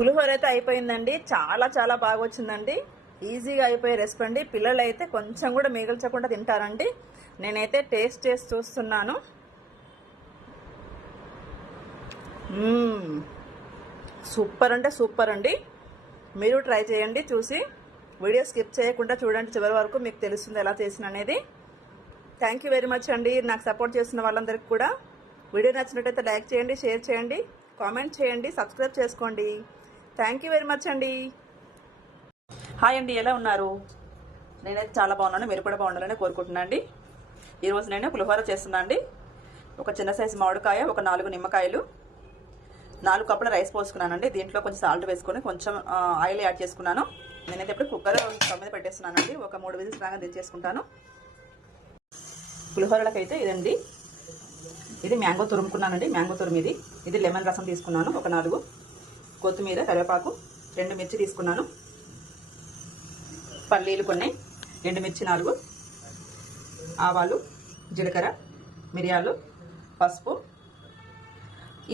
పులిహోర అయితే అయిపోయిందండి. చాలా చాలా బాగా వచ్చిందండి. ఈజీగా అయిపోయే రెసిపీ అండి. పిల్లలు అయితే కొంచెం కూడా మిగిల్చకుండా తింటారండి. నేనైతే టేస్ట్ చేసి చూస్తున్నాను. సూపర్ అంటే సూపర్ అండి. మీరు ట్రై చేయండి. చూసి వీడియో స్కిప్ చేయకుండా చూడండి చివరి వరకు, మీకు తెలుస్తుంది ఎలా చేసిన అనేది. థ్యాంక్ యూ వెరీ మచ్ అండి. నాకు సపోర్ట్ చేస్తున్న వాళ్ళందరికీ కూడా. వీడియో నచ్చినట్టయితే లైక్ చేయండి, షేర్ చేయండి, కామెంట్ చేయండి, సబ్స్క్రైబ్ చేసుకోండి. థ్యాంక్ యూ వెరీ మచ్ అండి. హాయ్ అండి, ఎలా ఉన్నారు? నేనైతే చాలా బాగున్నాను. మీరు కూడా బాగుండాలని కోరుకుంటున్నాను అండి. ఈరోజు నేను పులిహోర చేస్తున్నాను అండి. ఒక చిన్న సైజు మామిడికాయ, ఒక 4 నిమ్మకాయలు, 4 కప్పుల రైస్ పోసుకున్నానండి. దీంట్లో కొంచెం సాల్ట్ వేసుకొని కొంచెం ఆయిల్ యాడ్ చేసుకున్నాను. నేనైతే ఇప్పుడు కుక్కర్ స్టవ్ మీద పెట్టేస్తున్నానండి. ఒక 3 విజిల్స్ రాగా దించేసుకుంటాను. పులిహోరలకైతే ఇదండి, ఇది మ్యాంగో తురుముకున్నానండి. మ్యాంగో తురుము ఇది లెమన్ రసం తీసుకున్నాను. ఒక 4 కొత్తిమీర, కరివేపాకు, 2 మిర్చి తీసుకున్నాను. పల్లీలు కొన్ని, ఎండుమిర్చి 4, ఆవాలు, జీలకర్ర, మిరియాలు, పసుపు,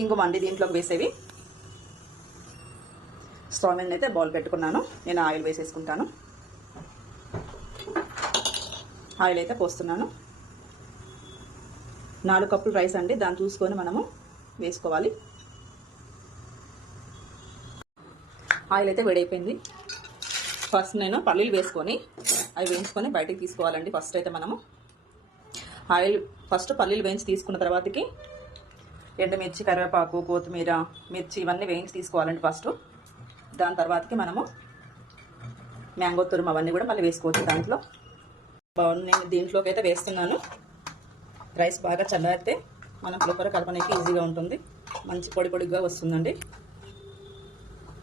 ఇంగుమండి దీంట్లోకి వేసేవి. స్టవ్ మీద అయితే బౌల్ పెట్టుకున్నాను. నేను ఆయిల్ వేసేసుకుంటాను. ఆయిల్ అయితే పోస్తున్నాను. 4 కప్పులు రైస్ అండి. దాన్ని చూసుకొని మనము వేసుకోవాలి. ఆయిల్ అయితే వేడైపోయింది. ఫస్ట్ నేను పల్లీలు వేసుకొని అవి వేయించుకొని బయటికి తీసుకోవాలండి. ఫస్ట్ అయితే మనము ఫస్ట్ పల్లీలు వేయించి తీసుకున్న తర్వాతకి ఎండుమిర్చి, కరివేపాకు, కొత్తిమీర, మిర్చి ఇవన్నీ వేయించి తీసుకోవాలండి ఫస్ట్. దాని తర్వాతకి మనము మ్యాంగో తురుము అవన్నీ కూడా మళ్ళీ వేసుకోవచ్చు దాంట్లో. నేను దీంట్లోకి అయితే వేస్తున్నాను. రైస్ బాగా చల్లారితే మనం పులిహోర కలపడానికి ఈజీగా ఉంటుంది. మంచి పొడి పొడిగా వస్తుందండి.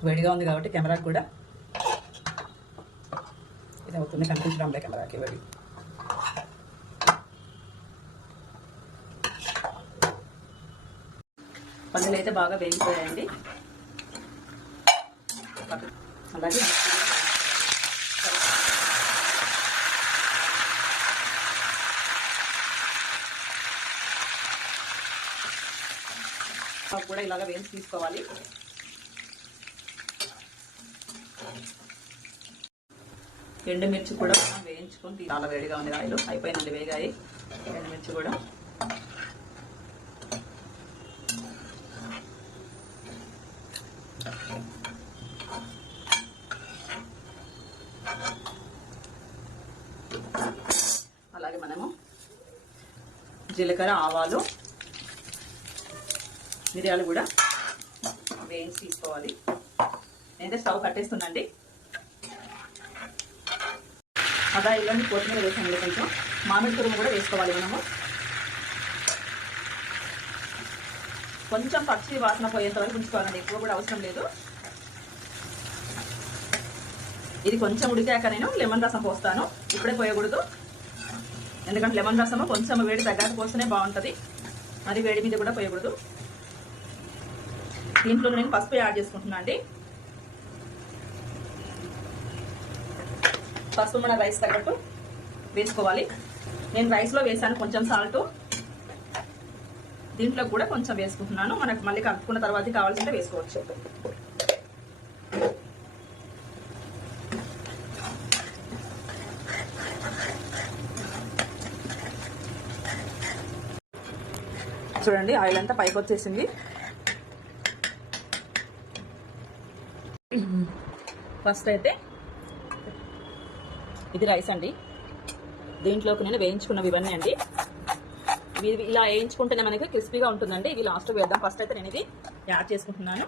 వేడిగా ఉంది కాబట్టి కెమెరాకి కూడా ఇది అవుతుంది, కనిపించడంలే కెమెరాకి వేడి. పల్లీలు అయితే బాగా వేగిపోయాయండి. అలాగే కూడా ఇలాగ వేయించి తీసుకోవాలి. ఎండుమిర్చి కూడా వేయించుకొని చాలా వేడిగా ఉంది. ఆయిల్ అయిపోయినండి, వేగాయి ఎండుమిర్చి కూడా. అలాగే మనము జీలకర్ర, ఆవాలు, మిరియాలు కూడా వేయించి తీసుకోవాలి. నేనైతే స్టవ్ కట్టేస్తున్నాండి. అదా ఇలాంటి కొత్తిమీర వేసాను. కొంచెం మామిడి తురుము కూడా వేసుకోవాలి మనము. కొంచెం పచ్చి వాసన పోయేంత వరకు ఉంచుకోవాలండి. ఎక్కువ కూడా అవసరం లేదు. ఇది కొంచెం ఉడికాక నేను లెమన్ రసం పోస్తాను. ఇప్పుడే పోయకూడదు, ఎందుకంటే లెమన్ రసము కొంచెం వేడి తగ్గాక పోస్తేనే బాగుంటుంది. అది వేడి మీద కూడా పోయకూడదు. దీంట్లో నేను పసుపు యాడ్ చేసుకుంటున్నాను అండి. పసుపు మన రైస్ తగ్గట్టు వేసుకోవాలి. నేను రైస్లో వేసాను కొంచెం సాల్ట్, దీంట్లో కూడా కొంచెం వేసుకుంటున్నాను. మనకు మళ్ళీ కలుపుకున్న తర్వాత కావాల్సింటే వేసుకోవచ్చు. చూడండి ఆయిల్ అంతా పైకి వచ్చేసింది. ఫస్ట్ అయితే ఇది రైస్ అండి. దీంట్లోకి నేను వేయించుకున్నవి ఇవన్నీ అండి. ఇవి ఇలా వేయించుకుంటేనే మనకి క్రిస్పీగా ఉంటుందండి. ఇవి లాస్ట్ వేద్దాం. ఫస్ట్ అయితే నేను ఇది యాడ్ చేసుకుంటున్నాను.